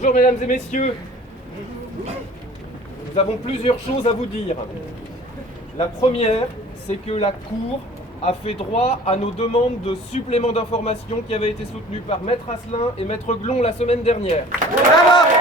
Bonjour mesdames et messieurs. Nous avons plusieurs choses à vous dire. La première, c'est que la Cour a fait droit à nos demandes de supplément d'information qui avaient été soutenues par Maître Asselin et Maître Glon la semaine dernière. Bravo!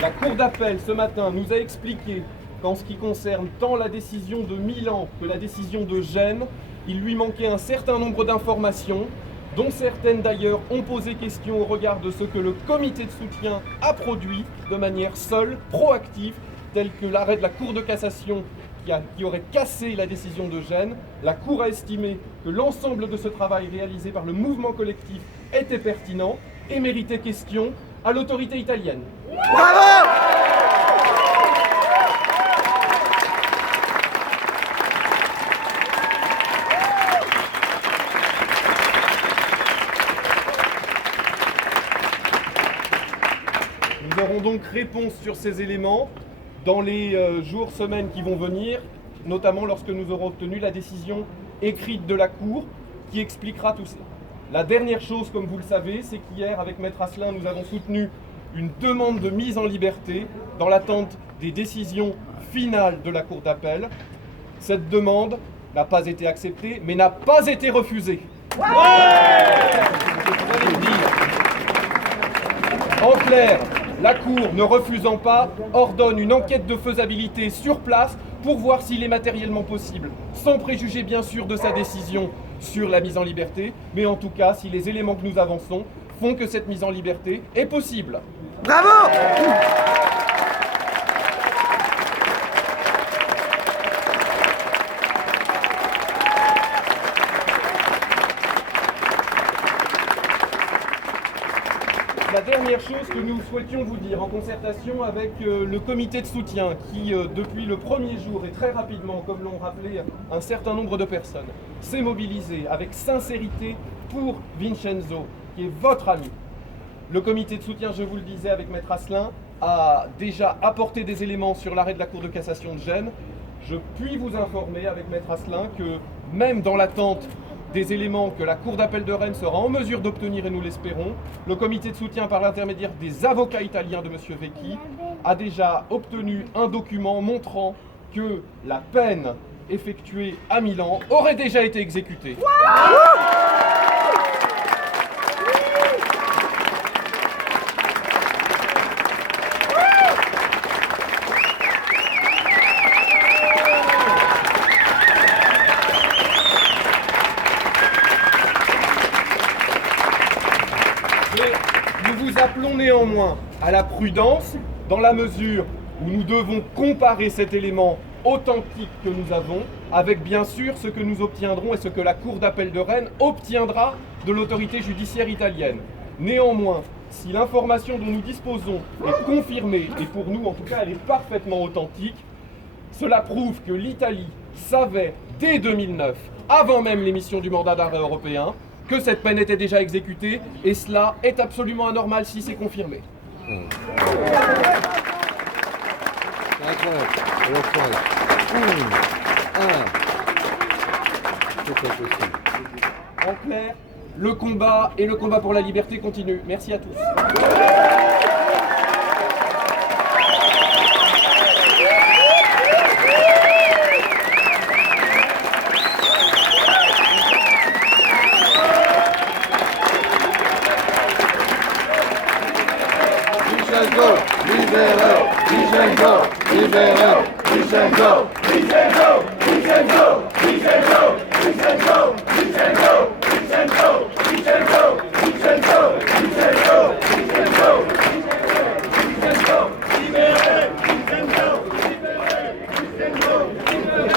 La Cour d'appel ce matin nous a expliqué qu'en ce qui concerne tant la décision de Milan que la décision de Gênes, il lui manquait un certain nombre d'informations, dont certaines d'ailleurs ont posé question au regard de ce que le comité de soutien a produit de manière seule, proactive, tel que l'arrêt de la Cour de cassation qui aurait cassé la décision de Gênes. La Cour a estimé que l'ensemble de ce travail réalisé par le mouvement collectif était pertinent et méritait question à l'autorité italienne. Bravo! Nous aurons donc réponse sur ces éléments dans les jours, semaines qui vont venir, notamment lorsque nous aurons obtenu la décision écrite de la Cour qui expliquera tout ça. La dernière chose, comme vous le savez, c'est qu'hier, avec Maître Asselin, nous avons soutenu une demande de mise en liberté dans l'attente des décisions finales de la Cour d'appel. Cette demande n'a pas été acceptée, mais n'a pas été refusée. Ouais! Vous allez me dire. En clair, la Cour, ne refusant pas, ordonne une enquête de faisabilité sur place pour voir s'il est matériellement possible, sans préjuger bien sûr de sa décision sur la mise en liberté, mais en tout cas si les éléments que nous avançons font que cette mise en liberté est possible. Bravo! La dernière chose que nous souhaitions vous dire en concertation avec le comité de soutien qui, depuis le premier jour et très rapidement, comme l'ont rappelé un certain nombre de personnes, s'est mobilisé avec sincérité pour Vincenzo, qui est votre ami. Le comité de soutien, je vous le disais avec Maître Asselin, a déjà apporté des éléments sur l'arrêt de la Cour de cassation de Gênes. Je puis vous informer avec Maître Asselin que même dans l'attente des éléments que la Cour d'appel de Rennes sera en mesure d'obtenir, et nous l'espérons, le comité de soutien par l'intermédiaire des avocats italiens de M. Vecchi a déjà obtenu un document montrant que la peine effectuée à Milan aurait déjà été exécutée. Nous vous appelons néanmoins à la prudence dans la mesure où nous devons comparer cet élément authentique que nous avons avec bien sûr ce que nous obtiendrons et ce que la Cour d'appel de Rennes obtiendra de l'autorité judiciaire italienne. Néanmoins, si l'information dont nous disposons est confirmée, et pour nous en tout cas elle est parfaitement authentique, cela prouve que l'Italie savait dès 2009, avant même l'émission du mandat d'arrêt européen, que cette peine était déjà exécutée, et cela est absolument anormal si c'est confirmé. En clair, le combat et le combat pour la liberté continuent. Merci à tous. Vincenzo, libero! Vincenzo, libero! Vincenzo, Vincenzo, Vincenzo, Vincenzo, Vincenzo, Vincenzo, Vincenzo, Vincenzo, Vincenzo, Vincenzo, Vincenzo, Vincenzo, libéré! Vincenzo, libéré! Vincenzo, libéré!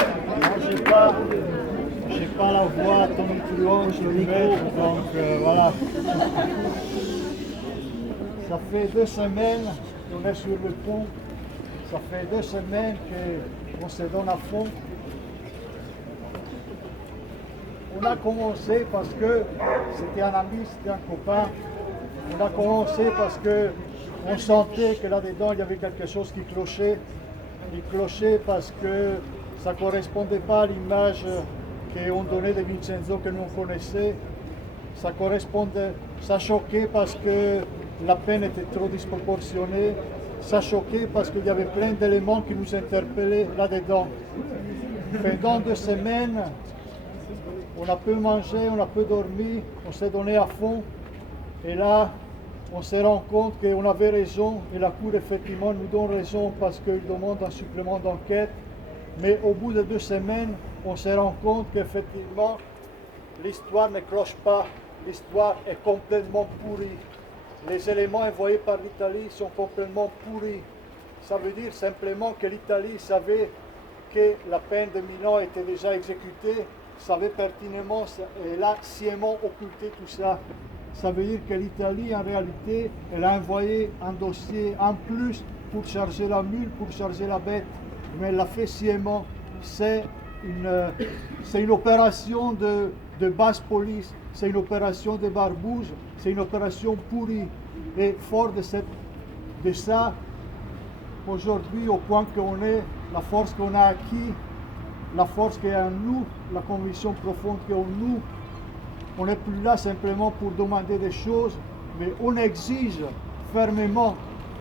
J'ai pas la voix tonitruante, le micro, donc voilà. Ça fait 2 semaines qu'on est sur le pont. Ça fait 2 semaines qu'on se donne à fond. On a commencé parce que c'était un ami, c'était un copain. On a commencé parce qu'on sentait que là-dedans il y avait quelque chose qui clochait. Il clochait parce que ça ne correspondait pas à l'image qu'on donnait de Vincenzo que nous connaissait, ça correspondait, ça choquait parce que la peine était trop disproportionnée, ça choquait parce qu'il y avait plein d'éléments qui nous interpellaient là-dedans. Pendant 2 semaines, on a peu mangé, on a peu dormi, on s'est donné à fond, et là, on se rend compte qu'on avait raison, et la Cour effectivement nous donne raison parce qu'il demande un supplément d'enquête. Mais au bout de 2 semaines, on se rend compte qu'effectivement, l'histoire ne cloche pas, l'histoire est complètement pourrie. Les éléments envoyés par l'Italie sont complètement pourris. Ça veut dire simplement que l'Italie savait que la peine de Milan était déjà exécutée, savait pertinemment, elle a sciemment occulté tout ça. Ça veut dire que l'Italie, en réalité, elle a envoyé un dossier en plus pour charger la mule, pour charger la bête. Mais elle l'a fait sciemment. C'est une opération de basse police, c'est une opération de barbouze, c'est une opération pourrie. Et fort de ça, aujourd'hui, au point qu'on est, la force qu'on a acquis, la force qui est en nous, la conviction profonde qui est en nous, on n'est plus là simplement pour demander des choses, mais on exige fermement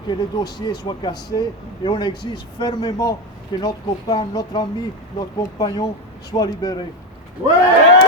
que les dossiers soient cassés et on exige fermement que notre copain, notre ami, notre compagnon soit libéré. Ouais!